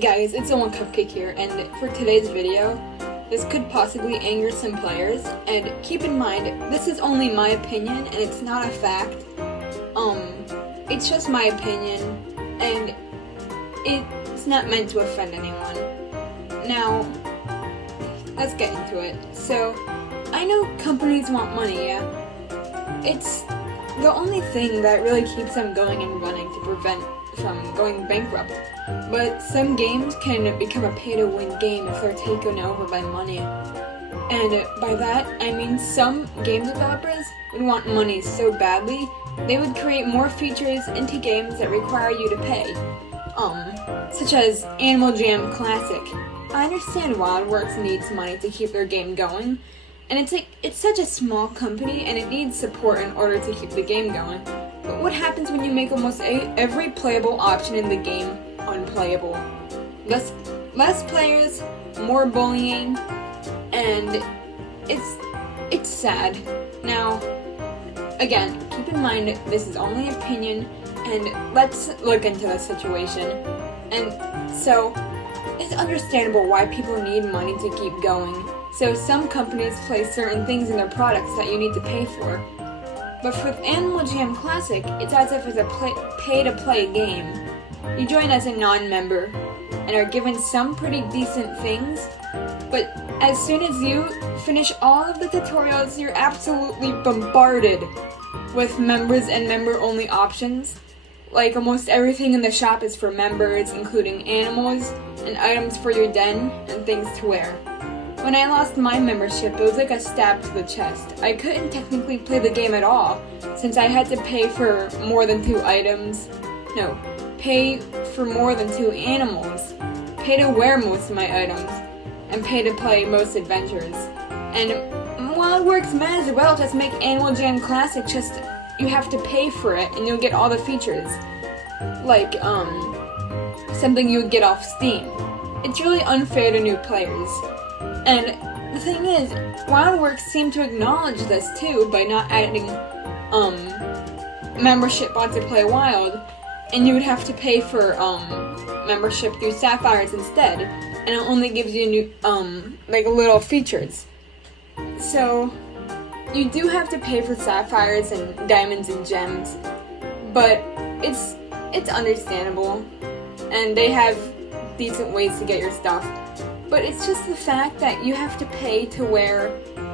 guys, it's Owen Cupcake here, and for today's video, this could possibly anger some players, and keep in mind, this is only my opinion, and it's not a fact. It's just my opinion, and it's not meant to offend anyone. Now, let's get into it. So, I know companies want money, yeah? It's the only thing that really keeps them going and running to prevent from going bankrupt. But some games can become a pay-to-win game if they're taken over by money. And by that, I mean some game developers would want money so badly, they would create more features into games that require you to pay. Such as Animal Jam Classic. I understand WildWorks needs money to keep their game going, and it's such a small company and it needs support in order to keep the game going. But what happens when you make almost every playable option in the game unplayable? Less players, more bullying, and it's sad. Now, again, keep in mind this is only opinion, and let's look into the situation. And so, it's understandable why people need money to keep going. So some companies place certain things in their products that you need to pay for. But for Animal Jam Classic, it's as if it's a pay-to-play game. You join as a non-member and are given some pretty decent things, but as soon as you finish all of the tutorials, you're absolutely bombarded with members and member-only options. Like almost everything in the shop is for members, including animals and items for your den and things to wear. When I lost my membership, it was like a stab to the chest. I couldn't technically play the game at all, since I had to pay for more than 2 items. No, pay for more than 2 animals, pay to wear most of my items, and pay to play most adventures. And while it works, might as well just make Animal Jam Classic just, you have to pay for it and you'll get all the features. Like, something you would get off Steam. It's really unfair to new players. And the thing is, WildWorks seem to acknowledge this too by not adding membership once you play Wild, and you would have to pay for membership through Sapphires instead, and it only gives you new like little features. So you do have to pay for Sapphires and Diamonds and Gems, but it's understandable, and they have decent ways to get your stuff. But it's just the fact that you have to pay to wear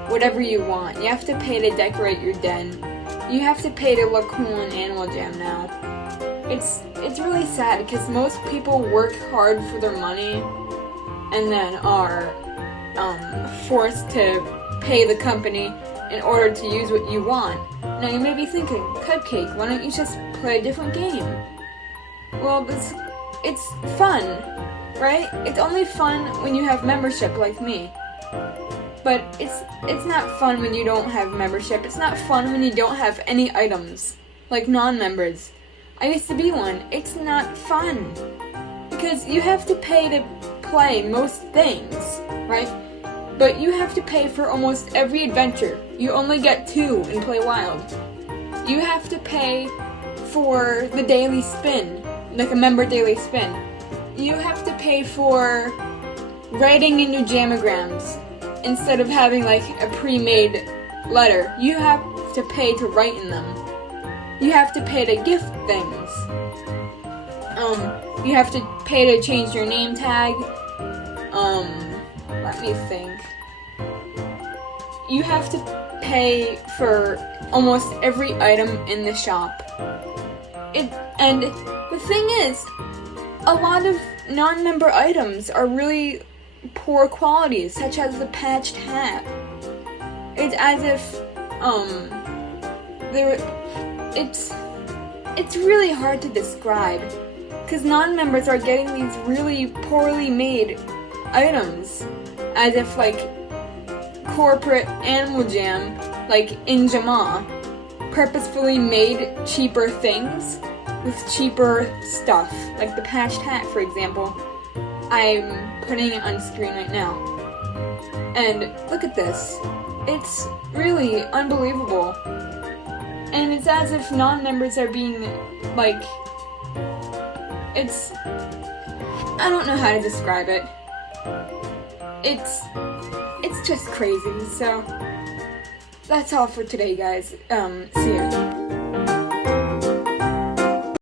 whatever you want. You have to pay to decorate your den. You have to pay to look cool in Animal Jam now. It's really sad because most people work hard for their money and then are forced to pay the company in order to use what you want. Now you may be thinking, Cupcake, why don't you just play a different game? Well, it's fun. Right? It's only fun when you have membership like me. But it's not fun when you don't have membership. It's not fun when you don't have any items, like non-members. I used to be one. It's not fun. Because you have to pay to play most things, right? But you have to pay for almost every adventure. You only get 2 in Play Wild. You have to pay for the daily spin, like a member daily spin. You have to pay for writing in your jamograms instead of having like a pre-made letter. You have to pay to write in them. You have to pay to gift things. You have to pay to change your name tag. Let me think. You have to pay for almost every item in the shop. And the thing is, a lot of non-member items are really poor quality, such as the patched hat. It's as if, it's really hard to describe, because non-members are getting these really poorly made items, as if like corporate Animal Jam, like in Jama, purposefully made cheaper things with cheaper stuff, like the patched hat, for example. I'm putting it on screen right now. And look at this. It's really unbelievable. And it's as if non-members are being, like, it's I don't know how to describe it. It's just crazy, so that's all for today, guys. See ya.